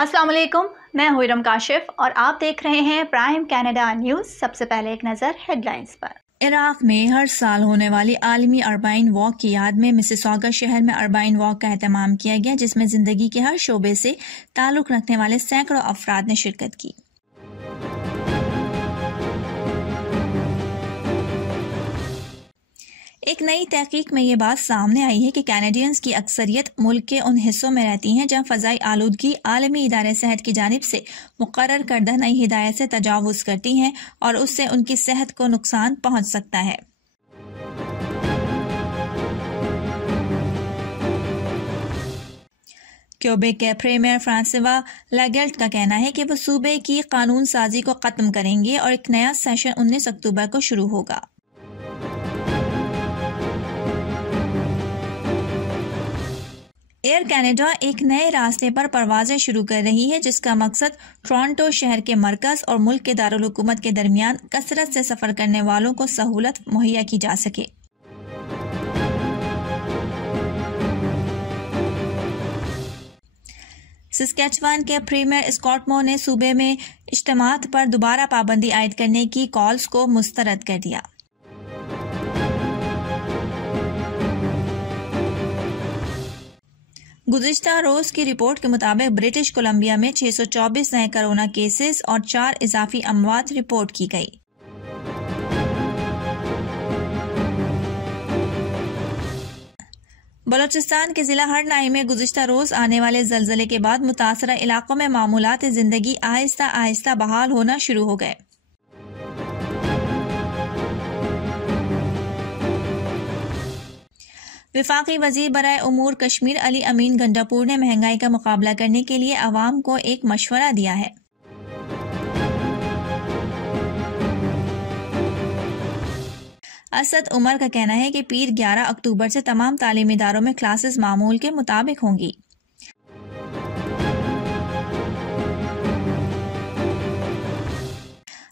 अस्सलाम वालेकुम, मैं हुरम काशिफ और आप देख रहे हैं प्राइम कनाडा न्यूज़। सबसे पहले एक नज़र हेडलाइंस पर। इराक में हर साल होने वाली आलमी अरबाइन वॉक की याद में मिसिसॉगा शहर में अरबाइन वॉक का एहतमाम किया गया, जिसमें जिंदगी के हर शोबे से ताल्लुक रखने वाले सैकड़ों अफराद ने शिरकत की। एक नई तहकीक में ये बात सामने आई है कि कैनेडियंस की अक्सरियत मुल्क के उन हिस्सों में रहती हैं जहां फ़ज़ाई आलूदगी आलमी इदारे सेहत की जानिब से मुकर्रर करदा नई हिदायत से तजावुज़ करती हैं और उससे उनकी सेहत को नुकसान पहुंच सकता है। क्यूबेक के प्रीमियर फ्रांसिवा लागेल्ट का कहना है कि वो सूबे की कानून साजी को ख़त्म करेंगे और एक नया सेशन 19 अक्टूबर को शुरू होगा। एयर कनाडा एक नए रास्ते पर परवाजें शुरू कर रही है, जिसका मकसद टोरंटो शहर के मरकज और मुल्क के दारुल हुकूमत के दरमियान कसरत से सफर करने वालों को सहूलत मुहैया की जा सके। सस्केचुआन के प्रीमियर स्कॉटमो ने सूबे में इज्तिमात पर दोबारा पाबंदी आयद करने की कॉल्स को मुस्तरद कर दिया। गुज़िश्ता रोज की रिपोर्ट के मुताबिक ब्रिटिश कोलंबिया में 624 नए कोरोना केसेस और 4 इजाफी अमवात रिपोर्ट की गई। बलोचिस्तान के जिला हरनाई में गुज़िश्ता रोज आने वाले जलजले के बाद मुतासरा इलाकों में मामूलात जिंदगी आहिस्ता आहिस्ता बहाल होना शुरू हो गए। विफाकी वजीर बराए उमूर कश्मीर अली अमीन गंडापुर ने महंगाई का मुकाबला करने के लिए अवाम को एक मशवरा दिया है। असद उमर का कहना है कि पीर 11 अक्टूबर से तमाम तालीमी इदारों में क्लासेस मामूल के मुताबिक होंगी।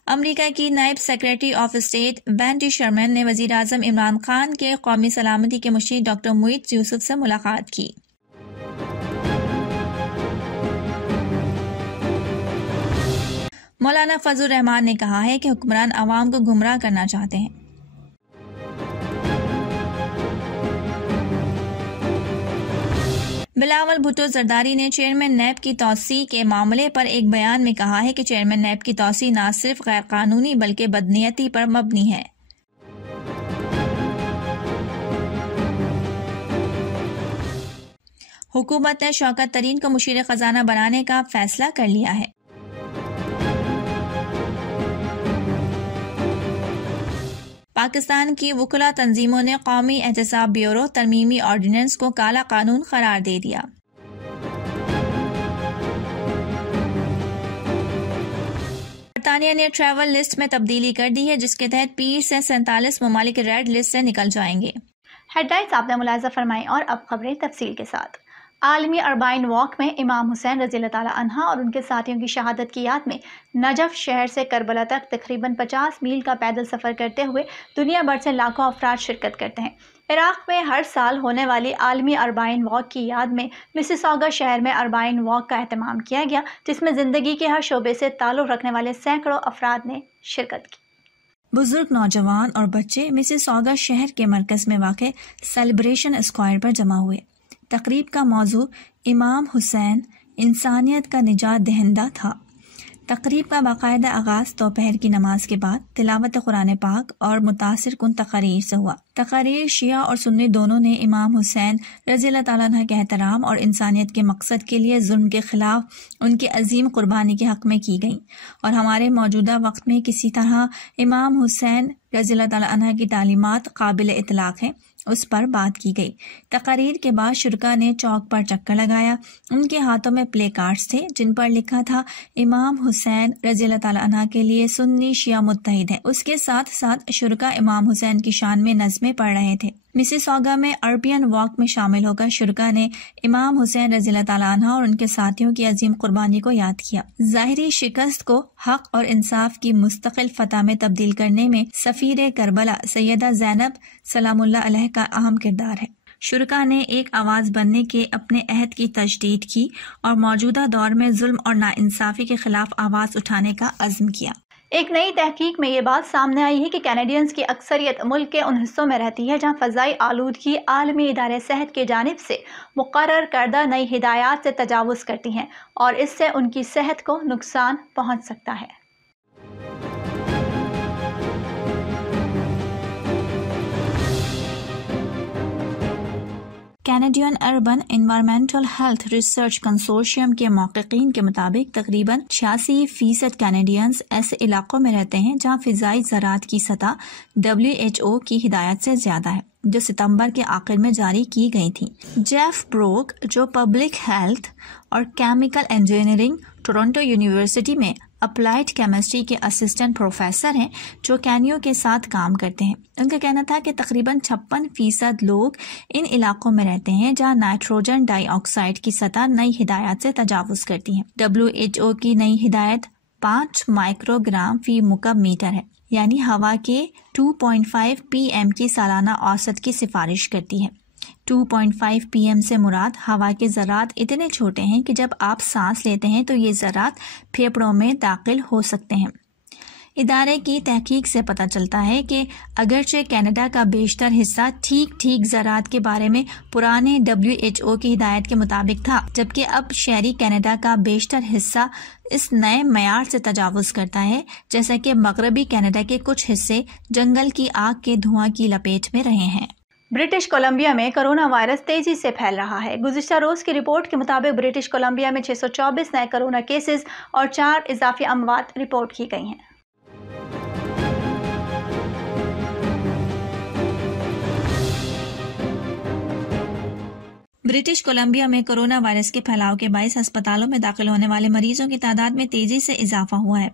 अमरीका की नायब secretary of state Wendy Sherman ने वजीर आजम इमरान खान के कौमी सलामती के मुशीर डॉक्टर मुईद यूसुफ से मुलाकात की। मौलाना फजल रहमान ने कहा है कि हुक्मरान अवाम को गुमराह करना चाहते हैं। बिलावल भुट्टो जरदारी ने चेयरमैन नैब की तौसी के मामले पर एक बयान में कहा है कि चेयरमैन नैब की तौसी न सिर्फ गैर कानूनी बल्कि बदनीयती पर मबनी है। हुकूमत ने शौकत तरीन को मुशीर खजाना बनाने का फैसला कर लिया है। पाकिस्तान की वुकला तंजीमों ने कौमी एहतसाब ब्यूरो तरमीमी ऑर्डिनेंस को काला कानून करार दे दिया। बरतानिया ने ट्रैवल लिस्ट में तब्दीली कर दी है, जिसके तहत 20 से 47 ममालिक रेड लिस्ट से निकल जाएंगे। हेडलाइंस आपने मुलाहिजा फरमाई और अब खबरें तफसील के साथ। आलमी अरबाइन वॉक में इमाम हुसैन रज़ी अल्लाह तआला अन्हा और उनके साथियों की शहादत की याद में नजफ शहर से करबला तक तकरीबन 50 मील का पैदल सफ़र करते हुए दुनिया भर से लाखों अफराद शिरकत करते हैं। इराक में हर साल होने वाली आलमी अरबाइन वॉक की याद में मिसिसॉगा शहर में अरबाइन वॉक का एहतमाम किया गया, जिसमें ज़िंदगी के हर शोबे से ताल्लुक़ रखने वाले सैकड़ों अफराद ने शिरकत की। बुजुर्ग, नौजवान और बच्चे मिसिसॉगा शहर के मरकज में वाक़े सेलिब्रेशन स्क्वायर पर जमा हुए। तकरीब का मौजू इमाम हुसैन इंसानियत का निजात दहिंदा था। तकरीब का बाकायदा आगाज दोपहर की नमाज के बाद तिलावत कुरान पाक और मुतासिर कुन तकरीर से हुआ। तकरीर शिया और सुन्नी दोनों ने इमाम हुसैन रज़ी अल्लाह तआला अन्हु के एहतराम और इंसानियत के मकसद के लिए जुल्म के खिलाफ उनकी अजीम कुर्बानी के हक में की गई और हमारे मौजूदा वक्त में किसी तरह इमाम हुसैन रज़ी अल्लाह तआला अन्हु की तालीमात काबिल इतलाक हैं, उस पर बात की गई। तकरीर के बाद शुरका ने चौक पर चक्कर लगाया। उनके हाथों में प्ले कार्ड्स थे जिन पर लिखा था इमाम हुसैन रज़ी अल्लाह तआला अन्हु के लिए सुन्नी शिया मुत्तहिद है। उसके साथ साथ शुरका इमाम हुसैन की शान में नज़्में पढ़ रहे थे। मिसिसॉगा में अरबियन वॉक में शामिल होकर शुरका ने इमाम हुसैन रज़ी अल्लाह तआला अन्हु और उनके साथियों की अजीम कुर्बानी को याद किया। ज़ाहिरी शिकस्त को हक और इंसाफ की मुस्तकिल फतह में तब्दील करने में सफीर करबला सैयदा ज़ैनब सलामुल्लाह अलैह का अहम किरदार है। शुरका ने एक आवाज़ बनने के अपने अहद की तजदीद की और मौजूदा दौर में जुल्म और नाइंसाफ़ी के खिलाफ आवाज़ उठाने का अज़्म किया। एक नई तहकीक में ये बात सामने आई है कि कैनेडियंस की अक्सरियत मुल्क के उन हिस्सों में रहती है जहाँ फ़ज़ाई आलूदगी आलमी इदारे सेहत की जानिब से मुक़र्रर करदा नई हिदायत से तजावुज़ करती हैं और इससे उनकी सेहत को नुकसान पहुँच सकता है। Canadian urban environmental health research consortium के महक़क़ीन के मुताबिक तकरीबन 86% कैनेडियंस ऐसे इलाकों में रहते हैं जहां फ़िज़ाई ज़रात की सतह WHO की हिदायत से ज़्यादा है, जो सितंबर के आखिर में जारी की गई थी। जेफ ब्रोक, जो पब्लिक हेल्थ और केमिकल इंजीनियरिंग टोरंटो यूनिवर्सिटी में अप्लाइड केमिस्ट्री के असिस्टेंट प्रोफेसर हैं, जो कैनियो के साथ काम करते हैं, उनका कहना था कि तकरीबन 56% लोग इन इलाकों में रहते हैं जहां नाइट्रोजन डाइऑक्साइड की सतह नई हिदायत से तजावुज़ करती है। WHO की नई हिदायत 5 माइक्रोग्राम फी मुकब मीटर है, यानी हवा के 2.5 PM की सालाना औसत की सिफारिश करती है। 2.5 PM से मुराद हवा के ज़रात इतने छोटे हैं कि जब आप सांस लेते हैं तो ये ज़रात फेफड़ों में दाखिल हो सकते हैं। इदारे की तहकीक से पता चलता है कि अगरचे कनाडा का बेशतर हिस्सा ठीक ज़रात के बारे में पुराने WHO की हिदायत के मुताबिक था, जबकि अब शहरी कनाडा का बेशतर हिस्सा इस नए मयार से तजावुज़ करता है, जैसा कि मगरबी कनाडा के कुछ हिस्से जंगल की आग के धुआं की लपेट में रहे हैं। ब्रिटिश कोलंबिया में कोरोना वायरस तेजी से फैल रहा है। गुज़िश्ता रोज़ की रिपोर्ट के मुताबिक ब्रिटिश कोलंबिया में 624 नए कोरोना केसेस और 4 इजाफी अमवात रिपोर्ट की गई हैं। ब्रिटिश कोलंबिया में कोरोना वायरस के फैलाव के बायस अस्पतालों में दाखिल होने वाले मरीजों की तादाद में तेजी से इजाफा हुआ है।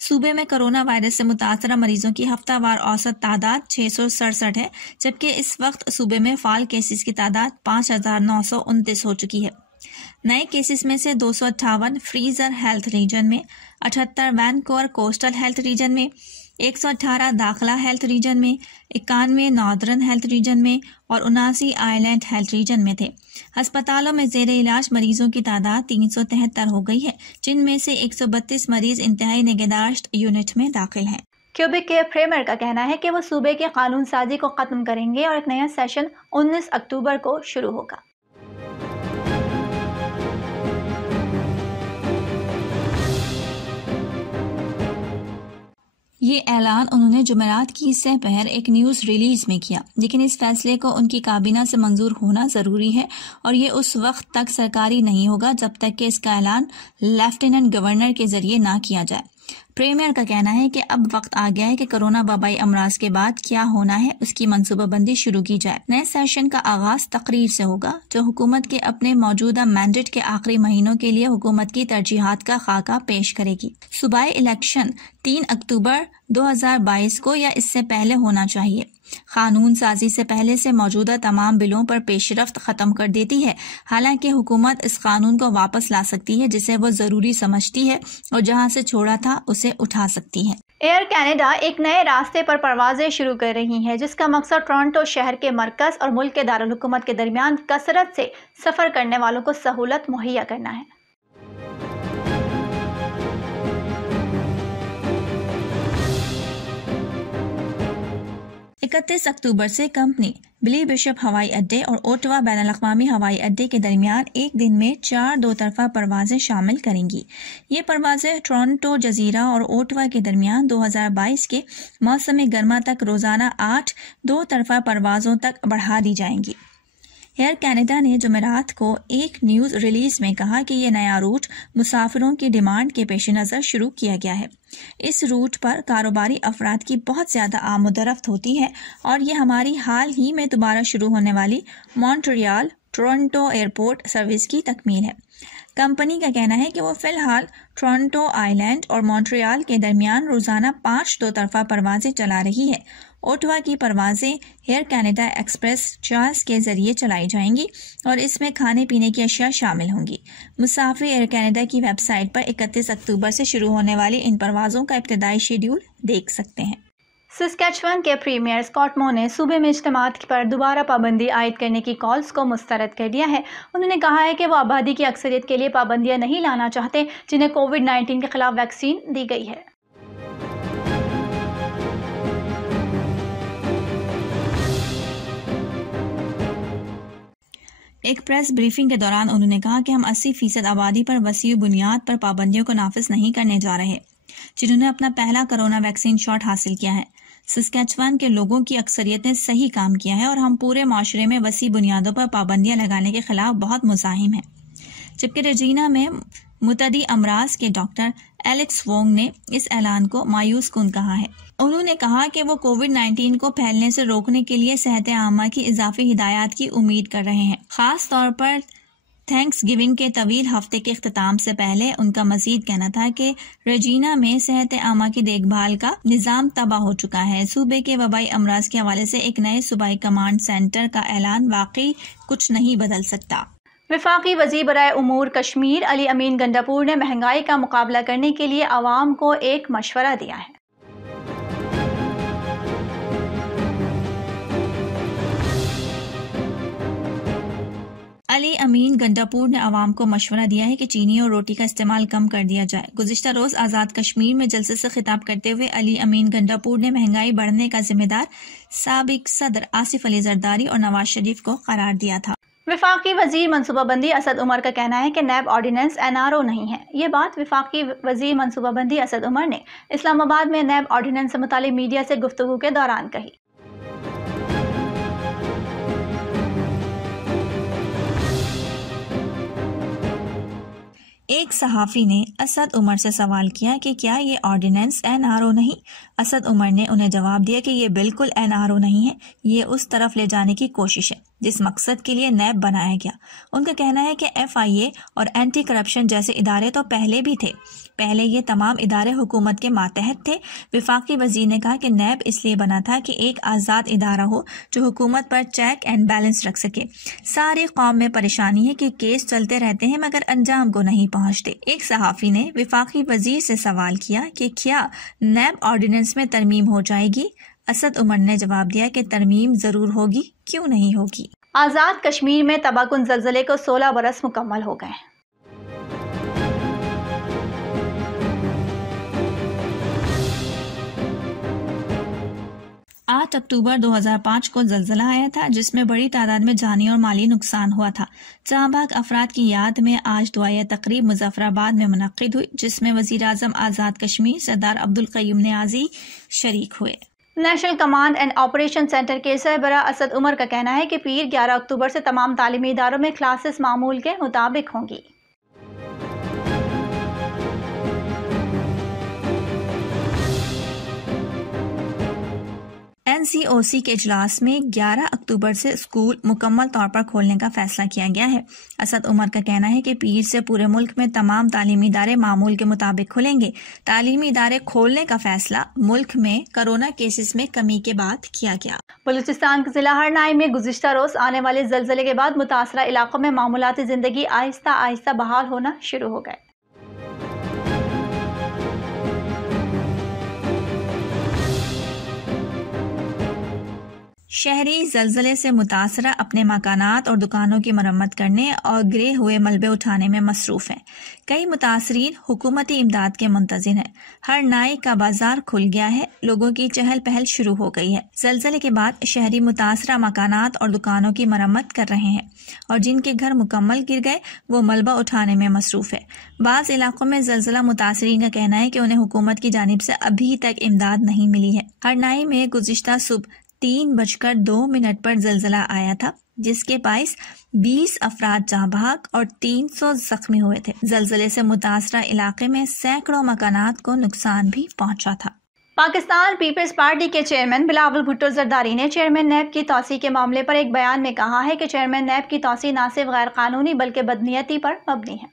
सूबे में कोरोना वायरस से मुतासरा मरीजों की हफ्तावार औसत तादाद 667 है, जबकि इस वक्त सूबे में फाल केसेस की तादाद 5929 हो चुकी है। नए केसेस में से 258 फ्रीजर हेल्थ रीजन में, 78 वैनकूवर कोस्टल हेल्थ रीजन में, 118 दाखला हेल्थ रीजन में, 91 नॉर्दर्न हेल्थ रीजन में और 79 आइलैंड हेल्थ रीजन में थे। अस्पतालों में ज़ेर इलाज मरीजों की तादाद 373 हो गई है, जिनमें से 132 मरीज इंतहाई निगहदाश्त यूनिट में दाखिल हैं। क्यूबिक के फ्रेमर का कहना है कि वो सूबे के कानून साजी को ख़त्म करेंगे और एक नया सेशन 19 अक्टूबर को शुरू होगा। ये ऐलान उन्होंने जुमेरात की सहपहर एक न्यूज़ रिलीज में किया, लेकिन इस फैसले को उनकी काबीना से मंजूर होना ज़रूरी है और ये उस वक्त तक सरकारी नहीं होगा जब तक कि इसका ऐलान लेफ्टिनेंट गवर्नर के जरिए ना किया जाए। प्रीमियर का कहना है कि अब वक्त आ गया है कि कोरोना वबाई अमराज के बाद क्या होना है उसकी मनसूबाबंदी शुरू की जाए। नए सेशन का आगाज तकरीर से होगा, जो हुकूमत के अपने मौजूदा मैंडेट के आखिरी महीनों के लिए हुकूमत की तरजीहात का खाका पेश करेगी। सूबाई इलेक्शन 3 अक्टूबर 2022 को या इससे पहले होना चाहिए। कानून साजी से पहले से मौजूदा तमाम बिलों पर पेशरफ्त खत्म कर देती है। हालांकि हुकूमत इस कानून को वापस ला सकती है जिसे वो जरूरी समझती है और जहां से छोड़ा था उसे उठा सकती है। एयर कनाडा एक नए रास्ते पर परवाजें शुरू कर रही है, जिसका मकसद टोरंटो शहर के मरकज और मुल्क के दारुल हुकूमत के दरमियान कसरत से सफर करने वालों को सहूलत मुहैया करना है। इकतीस अक्टूबर से कंपनी बिली बिशप हवाई अड्डे और ओटावा बैनुल-अक़वामी हवाई अड्डे के दरमियान एक दिन में 4 दो तरफा परवाजें शामिल करेंगी। ये परवाजें टोरंटो, जजीरा और ओटावा के दरमियान 2022 के मौसम गर्मा तक रोजाना 8 दो तरफा परवाजों तक बढ़ा दी जाएंगी। एयर कनाडा ने जुमेरात को एक न्यूज़ रिलीज में कहा कि यह नया रूट मुसाफिरों की डिमांड के पेश नज़र शुरू किया गया है। इस रूट पर कारोबारी अफराद की बहुत ज़्यादा आमदोरफ्त होती है और ये हमारी हाल ही में दोबारा शुरू होने वाली मॉन्ट्रियल टोरंटो एयरपोर्ट सर्विस की तकमील है। कंपनी का कहना है कि वो फिलहाल टोरंटो, आइलैंड और मॉन्ट्रियल के दरमियान रोजाना 5 दो तरफा परवाजें चला रही है। ओटावा की परवाजें एयर कनाडा एक्सप्रेस चार्ज के जरिए चलाई जाएंगी और इसमें खाने पीने की अशिया शामिल होंगी। मुसाफिर एयर कनाडा की वेबसाइट पर 31 अक्टूबर से शुरू होने वाली इन परवाजों का इब्तदाई शेड्यूल देख सकते हैं। सस्केचुअन के प्रीमियर स्कॉट मॉरिसन ने सूबे में इज्तिमात पर दोबारा पाबंदी आयद करने की कॉल्स को मुस्तरद कर दिया है। उन्होंने कहा है कि वो आबादी की अक्सरियत के लिए पाबंदियां नहीं लाना चाहते जिन्हें कोविड-19 के खिलाफ वैक्सीन दी गई है। एक प्रेस ब्रीफिंग के दौरान उन्होंने कहा कि हम 80% आबादी पर वसीउ बुनियाद पर पाबंदियों को नाफिज नहीं करने जा रहे, जिन्होंने अपना पहला कोरोना वैक्सीन शॉट हासिल किया है। सस्केचुअन के लोगों की अक्सरियत ने सही काम किया है और हम पूरे माशरे में वसी बुनियादों पर पाबंदियां लगाने के खिलाफ बहुत मुज़ाहिम हैं। जबकि रेजिना में मुतदी अमराज के डॉक्टर एलेक्स वोंग ने इस ऐलान को मायूस कुन कहा है। उन्होंने कहा कि वो कोविड-19 को फैलने से रोकने के लिए सेहत आमा की इजाफी हिदायत की उम्मीद कर रहे हैं। खास तौर पर थैंक्स गिविंग के तवील हफ्ते के इख्तिताम से पहले उनका मजीद कहना था कि रेजिना में सेहत आमा की देखभाल का निज़ाम तबाह हो चुका है। सूबे के वबाई अमराज के हवाले से एक नए सूबाई कमांड सेंटर का ऐलान वाकई कुछ नहीं बदल सकता। वफाकी वज़ीर बराए उमूर कश्मीर अली अमीन गंडापुर ने महंगाई का मुकाबला करने के लिए आवाम को एक मशवरा दिया है। अली अमीन गंडापुर ने आवाम को मशवरा दिया है कि चीनी और रोटी का इस्तेमाल कम कर दिया जाए। गुज़िश्ता रोज आज़ाद कश्मीर में जलसे से खिताब करते हुए अली अमीन गंडापुर ने महंगाई बढ़ने का जिम्मेदार साबिक सदर आसिफ अली जरदारी और नवाज शरीफ को करार दिया था। वफाकी वजीर मनसूबाबंदी असद उमर का कहना है कि नैब ऑर्डिनेंस NRO नहीं है। ये बात वफाकी वजीर मनसूबाबंदी असद उमर ने इस्लामाबाद में नैब ऑर्डिनेंस से मुतालिक मीडिया से गुफ्तगू के दौरान कही। एक सहाफ़ी ने असद उमर से सवाल किया कि क्या ये ऑर्डिनेंस NRO नहीं। असद उमर ने उन्हें जवाब दिया कि ये बिल्कुल NRO नहीं है, ये उस तरफ ले जाने की कोशिश है जिस मकसद के लिए नैब बनाया गया। उनका कहना है कि FIA और एंटी करप्शन जैसे इदारे तो पहले भी थे, पहले ये तमाम इदारे हुकूमत के मातहत थे। वफाकी वजीर ने कहा कि नैब इसलिए बना था कि एक आज़ाद इदारा हो जो हुकूमत पर चेक एंड बैलेंस रख सके। सारी कौम में परेशानी है कि केस चलते रहते हैं मगर अंजाम को नहीं पहुंचते। एक सहाफ़ी ने वफाकी वजीर से सवाल किया कि क्या नैब ऑर्डिनेंस में तरमीम हो जाएगी। असद उमर ने जवाब दिया कि तरमीम जरूर होगी, क्यों नहीं होगी। आज़ाद कश्मीर में तबाहकुन ज़लज़ले को 16 बरस मुकम्मल हो गए। 8 अक्टूबर 2005 को ज़लज़ला आया था जिसमें बड़ी तादाद में जानी और माली नुकसान हुआ था। जहां भाग अफराद की याद में आज दुआया तकरीब मुजफ्फराबाद में मुनक्किद हुई जिसमें वज़ीर आज़म आज़ाद कश्मीर सरदार अब्दुल क़य्यूम नियाज़ी शरीक हुए। National command and operation centre के सरबराह असद उमर का कहना है कि पीर 11 अक्टूबर से तमाम तालीमी इदारों में क्लासेस मामूल के मुताबिक होंगी। NCOC के इजलास में 11 अक्टूबर से स्कूल मुकम्मल तौर पर खोलने का फैसला किया गया है। असद उमर का कहना है कि पीर से पूरे मुल्क में तमाम तालीमी इदारे मामूल के मुताबिक खुलेंगे। तालीमी इदारे खोलने का फैसला मुल्क में कोरोना केसेस में कमी के बाद किया गया। बलूचिस्तान के जिला हरनाई में गुज़िश्ता रोज आने वाले ज़लज़ले के बाद मुतासरा इलाकों में मामूलाती जिंदगी आहिस्ता आहिस्ता बहाल होना शुरू हो गए। शहरी ज़लज़ले से मुतासरा अपने मकानात और दुकानों की मरम्मत करने और गिरे हुए मलबे उठाने में मसरूफ़ हैं। कई मुतासरीन हुकूमती इमदाद के मुंतज़िर हैं। हर नाई का बाजार खुल गया है, लोगों की चहल पहल शुरू हो गई है। ज़लज़ले के बाद शहरी मुतासरा मकानात और दुकानों की मरम्मत कर रहे हैं और जिनके घर मुकम्मल गिर गए वो मलबा उठाने में मसरूफ़ है। बाज़ इलाकों में ज़लज़ला मुतासरीन का कहना है कि उन्हें हुकूमत की जानिब से अभी तक इमदाद नहीं मिली है। हरनाई में गुज़िश्ता सुबह 3:02 पर ज़लज़ला आया था जिसके बाइस 20 अफराद जाँ भाग और 300 जख्मी हुए थे। ज़लज़ले से मुतासरा इलाके में सैकड़ों मकानात को नुकसान भी पहुंचा था। पाकिस्तान पीपल्स पार्टी के चेयरमैन बिलावल भुट्टो जरदारी ने चेयरमैन नैब की तौसी के मामले पर एक बयान में कहा है कि चेयरमैन नैब की तौसी न सिर्फ गैर कानूनी बल्कि बदनीयती पर मबनी है।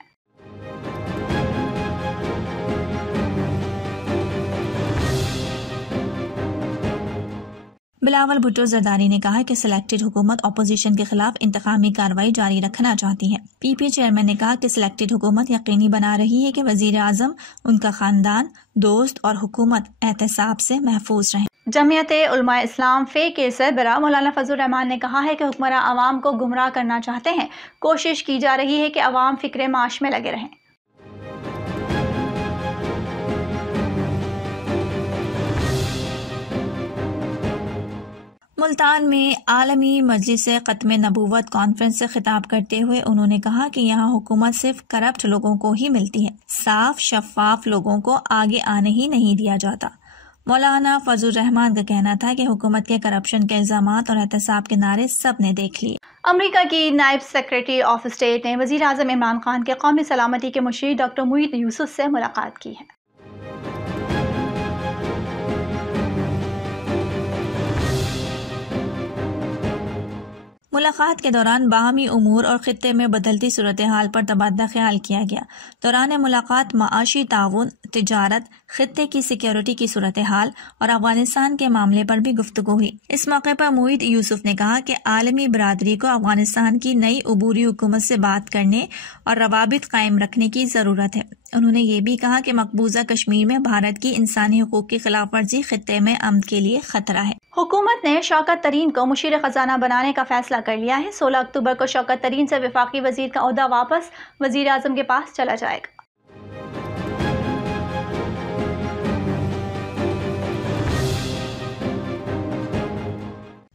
बिलावल भुट्टो जरदारी ने कहा कि सिलेक्टेड हुकूमत अपोजिशन के खिलाफ इंतकामी कार्रवाई जारी रखना चाहती है। पीपी चेयरमैन ने कहा कि सिलेक्टेड हुकूमत यकीनी बना रही है कि वजीर आजम, उनका खानदान, दोस्त और हुकूमत एहतसाब से महफूज रहें। जमीयत उलमा इस्लाम फे के सरबराह मौलाना फजल रहमान ने कहा है कि हुक्मरान आवाम को गुमराह करना चाहते हैं। कोशिश की जा रही है कि आवाम फिक्र माश में लगे रहें। मुल्तान में आलमी मजलिस ख़त्म नबूवत कॉन्फ्रेंस से खिताब करते हुए उन्होंने कहा कि यहाँ हुकूमत सिर्फ करप्ट लोगों को ही मिलती है, साफ शफाफ लोगों को आगे आने ही नहीं दिया जाता। मौलाना फजल रहमान का कहना था कि हुकूमत के करप्शन के इल्जामात और एहतसाब के नारे सब ने देख लिए। अमेरिका की नायब सेक्रेटरी ऑफ स्टेट ने वज़ीर आज़म इमरान खान के कौमी सलामती के मुशीर डॉक्टर मुईद यूसुफ से मुलाकात की है। मुलाकात के दौरान बाहमी उमूर और खित्ते में बदलती सूरत हाल पर तबादला ख्याल किया गया। दौरान मुलाकात माशी ताउन, तिजारत, खित्ते की सिक्योरिटी की सूरत हाल और अफगानिस्तान के मामले पर भी गुफ्तगू हुई। इस मौके पर मुईद यूसुफ ने कहा कि आलमी बरादरी को अफगानिस्तान की नई उबूरी हुकूमत से बात करने और रवाबित कायम रखने की ज़रूरत है। उन्होंने ये भी कहा कि मकबूजा कश्मीर में भारत की इंसानी हुकूक की खिलाफ वर्जी खित्ते में अमन के लिए खतरा है। हुकूमत ने शौकत तरीन को मुशीर खजाना बनाने का फैसला कर लिया है। 16 अक्टूबर को शौकत तरीन से वफाकी वजीर का ओहदा वापस वजीर आजम के पास चला जाएगा।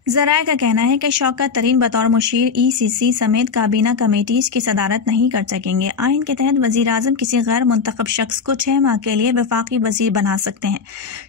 ज़राए का कहना है कि शौकत तरीन बतौर मुशीर ECC समेत काबीना कमेटीज की सदारत नहीं कर सकेंगे। आइन के तहत वजीर आजम किसी गैर मुंतखब शख्स को 6 माह के लिए वफाकी वजीर बना सकते हैं।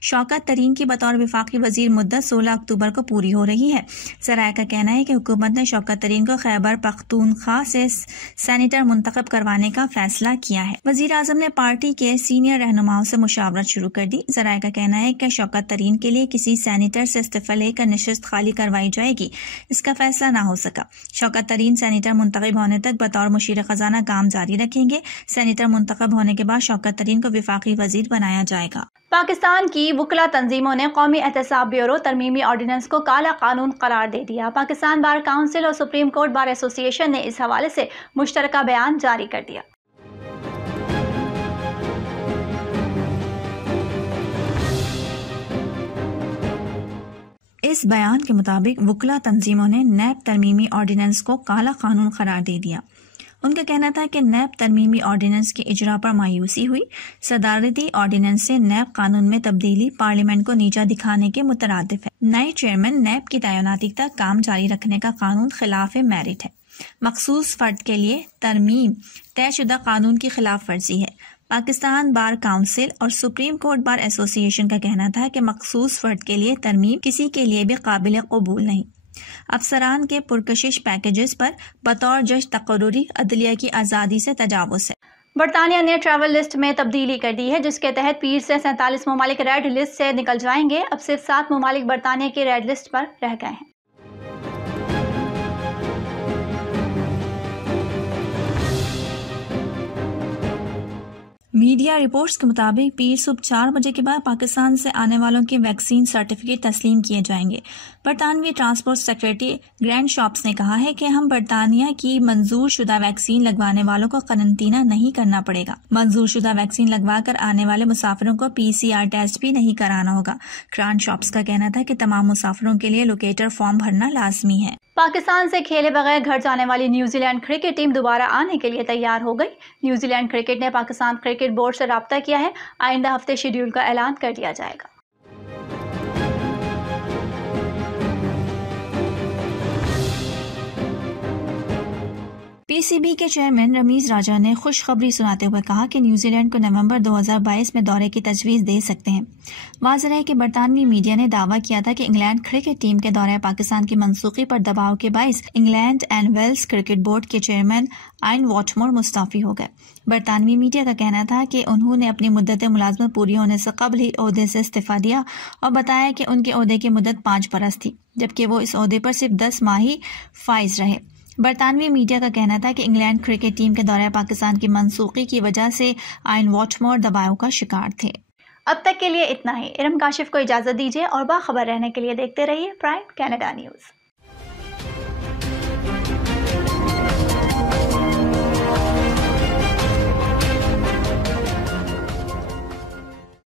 शौकत तरीन की बतौर वफाकी वजीर मुद्दत 16 अक्टूबर को पूरी हो रही है। ज़राए का कहना है कि हुकूमत ने शौकत तरीन को खैबर पख्तूनख्वा से सेनेटर मुंतखब करवाने का फैसला किया है। वजीर आजम ने पार्टी के सीनियर रहनुमाओं से मुशावरत शुरू कर दी। ज़राए का कहना है कि शौकत तरीन के लिए किसी सेनेटर से इस्तीफा लेकर नशिस्त खाली करवाई जाएगी, इसका फैसला ना हो सका। शौकत तरीन सेनेटर मुंतखब होने तक बतौर मुशीर खजाना काम जारी रखेंगे। सेनेटर मुंतखब होने के बाद शौकत तरीन को वफाकी वजीर बनाया जाएगा। पाकिस्तान की वकला तंजीमों ने कौमी एहतसाब ब्यूरो तरमीमी ऑर्डिनेंस को काला कानून करार दे दिया। पाकिस्तान बार काउंसिल और सुप्रीम कोर्ट बार एसोसिएशन ने इस हवाले से मुश्तरका बयान जारी कर दिया। इस बयान के मुताबिक वकला तंजीमों ने नैब तरमीमी ऑर्डिनेंस को काला कानून करार दे दिया। उनका कहना था कि नैब तरमीमी ऑर्डिनेंस के इजरा पर मायूसी हुई। सदारती ऑर्डिनेंस से नैब कानून में तब्दीली पार्लियामेंट को नीचा दिखाने के मुतरादिफ है। नए चेयरमैन नैब की तैनाती तक काम जारी रखने का कानून खिलाफ मेरिट है। मखसूस फर्द के लिए तरमीम तयशुदा कानून की खिलाफ वर्जी है। पाकिस्तान बार काउंसिल और सुप्रीम कोर्ट बार एसोसिएशन का कहना था कि मखसूस फर्द के लिए तरमीम किसी के लिए भी काबिल कबूल नहीं। अफसरान के पुरकशिश पैकेजेस पर बतौर जज तकर्रुरी अदलिया की आज़ादी से तजावुज़ है। बरतानिया ने ट्रैवल लिस्ट में तब्दीली कर दी है, जिसके तहत पीर से 47 ममालिक रेड लिस्ट से निकल जाएंगे। अब सिर्फ 7 ममालिक बरतानिया की रेड लिस्ट पर रह गए हैं। मीडिया रिपोर्ट्स के मुताबिक पीर सुबह 4 बजे के बाद पाकिस्तान से आने वालों के वैक्सीन सर्टिफिकेट तस्लीम किए जाएंगे। बरतानवी ट्रांसपोर्ट सेक्रेटरी ग्रैंड शॉप्स ने कहा है कि हम बरतानिया की मंजूर शुदा वैक्सीन लगवाने वालों को करंटीना नहीं करना पड़ेगा। मंजूर शुदा वैक्सीन लगवा कर आने वाले मुसाफिरों को PCR टेस्ट भी नहीं कराना होगा। ग्रैंड शॉप्स का कहना था कि तमाम मुसाफिरों के लिए लोकेटर फॉर्म भरना लाजमी है। पाकिस्तान से खेले बगैर घर जाने वाली न्यूजीलैंड क्रिकेट टीम दोबारा आने के लिए तैयार हो गई। न्यूजीलैंड क्रिकेट ने पाकिस्तान क्रिकेट बोर्ड से राब्ता किया है। आइंदा हफ्ते शेड्यूल का ऐलान कर दिया जाएगा। PCB के चेयरमैन रमीज राजा ने खुशखबरी सुनाते हुए कहा कि न्यूजीलैंड को नवंबर 2022 में दौरे की तजवीज़ दे सकते हैं। वाज़ेह है कि बरतानवी मीडिया ने दावा किया था कि इंग्लैंड क्रिकेट टीम के दौरे पाकिस्तान की मनसूखी पर दबाव के बाइस England and Wales cricket board के चेयरमैन आइन वॉटमोर मुस्तफ़ी हो गए। बरतानवी मीडिया का कहना था कि उन्होंने अपनी मुद्दत मुलाजमत पूरी होने से कबल ही ओहदे से इस्तीफा दिया और बताया कि उनके ओहदे की मुद्दत 5 बरस थी, जबकि वो इस ओहदे पर सिर्फ 10 माह ही फाइज रहे। बरतानवी मीडिया का कहना था कि इंग्लैंड क्रिकेट टीम के दौरे पाकिस्तान की मनसूखी की वजह से आइन वॉटमोर दबाव का शिकार थे। अब तक के लिए इतना ही। इरम काशिफ को इजाजत दीजिए और बाखबर रहने के लिए देखते रहिए प्राइम कनाडा न्यूज़।